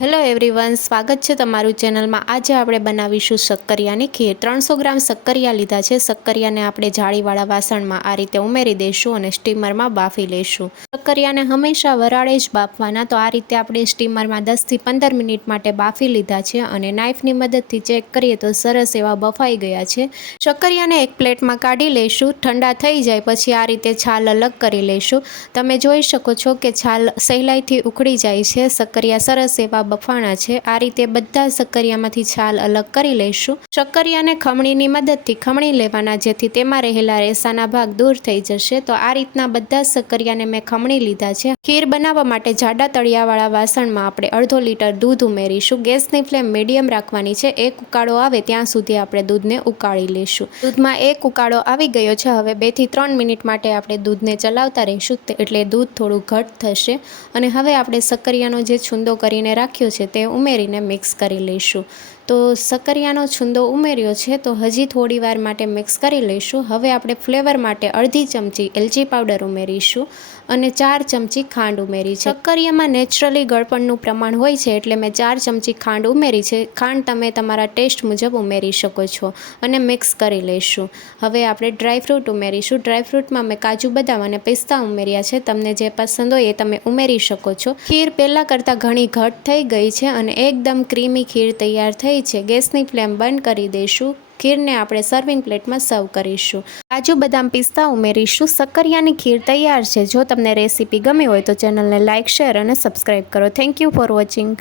Hello everyone, સ્વાગત છે તમારું ચેનલમાં। આજે આપણે બનાવીશું શક્કરિયાની ખીર। 300 ગ્રામ શક્કરિયા લીધા છે। શક્કરિયાને આપણે જાળીવાળા વાસણમાં આ રીતે ઉમેરી દઈશું અને સ્ટીમરમાં બાફી લઈશું। શક્કરિયાને હંમેશા વરાળે જ બાફવાના। તો આ રીતે આપણે સ્ટીમરમાં 10 થી 15 મિનિટ માટે બાફી લીધા છે અને નાઇફની મદદથી ચેક કરીએ તો સરસ એવા બફાઈ ગયા છે। શક્કરિયાને એક પ્લેટમાં કાઢી લઈશું। ઠંડા થઈ જાય પછી આ રીતે છાલ અલગ કરી લઈશું। તમે જોઈ શકો છો કે છાલ સહેલાઈથી ઉખડી જાય છે। શક્કરિયા સરસ એવા બફાણા છે। આ રીતે બધા શક્કરિયામાંથી છાલ અલગ કરી લઈશું। શક્કરિયાને ખમણીની મદદથી ખમણી લેવાના, જેથી તેમાં રહેલા રેસાના ભાગ દૂર થઈ જશે। તો આ રીતના બધા શક્કરિયાને મેં ખમણી લીધા છે। ખીર બનાવવા માટે જાડા તળિયાવાળા વાસણમાં આપણે અડધો લીટર દૂધ ઉમેરીશું। ગેસની ફ્લેમ મીડિયમ રાખવાની છે। એક ઉકાળો આવે ત્યાં સુધી આપણે દૂધને ઉકાળી લઈશું। દૂધમાં એક ઉકાળો આવી ગયો છે। હવે 2 થી 3 મિનિટ માટે આપણે દૂધને ચલાવતા રહીશું, એટલે દૂધ થોડું ઘટ થશે। અને હવે આપણે શક્કરિયાનો જે છૂંદો કરીને રાખ્યો છે તે ઉમેરીને મિક્સ કરી લઈશું। તો શક્કરિયાનો છૂંદો ઉમેર્યો છે તો હજી થોડી વાર માટે મિક્સ કરી લઈશું। હવે આપણે ફ્લેવર માટે અડધી ચમચી એલચી પાવડર ઉમેરીશું અને 4 ચમચી ખાંડ ઉમેરી છે। શક્કરિયામાં નેચરલી ગળપણનું પ્રમાણ હોય છે, એટલે મેં 4 ચમચી ખાંડ ઉમેરી છે। ખાંડ તમે તમારા ટેસ્ટ મુજબ ઉમેરી શકો છો અને મિક્સ કરી લઈશું। હવે આપણે ડ્રાયફ્રૂટ ઉમેરીશું। ડ્રાયફ્રૂટમાં મેં કાજુ, બદામ અને પિસ્તા ઉમેર્યા છે। તમને જે પસંદ હોય એ તમે ઉમેરી શકો છો। ખીર પહેલાં કરતાં ઘણી ઘટ થઈ ગઈ છે અને એકદમ ક્રીમી ખીર તૈયાર થઈ છે। ગેસની ફ્લેમ બંધ કરી દઈશું। ખીરને આપણે સર્વિંગ પ્લેટમાં સર્વ કરીશું। કાજુ, બદામ, પિસ્તા ઉમેરીશું। શક્કરિયાની ખીર તૈયાર છે। જો તમને રેસીપી ગમી હોય તો ચેનલને લાઇક, શેર અને સબસ્ક્રાઈબ કરો। Thank you for watching.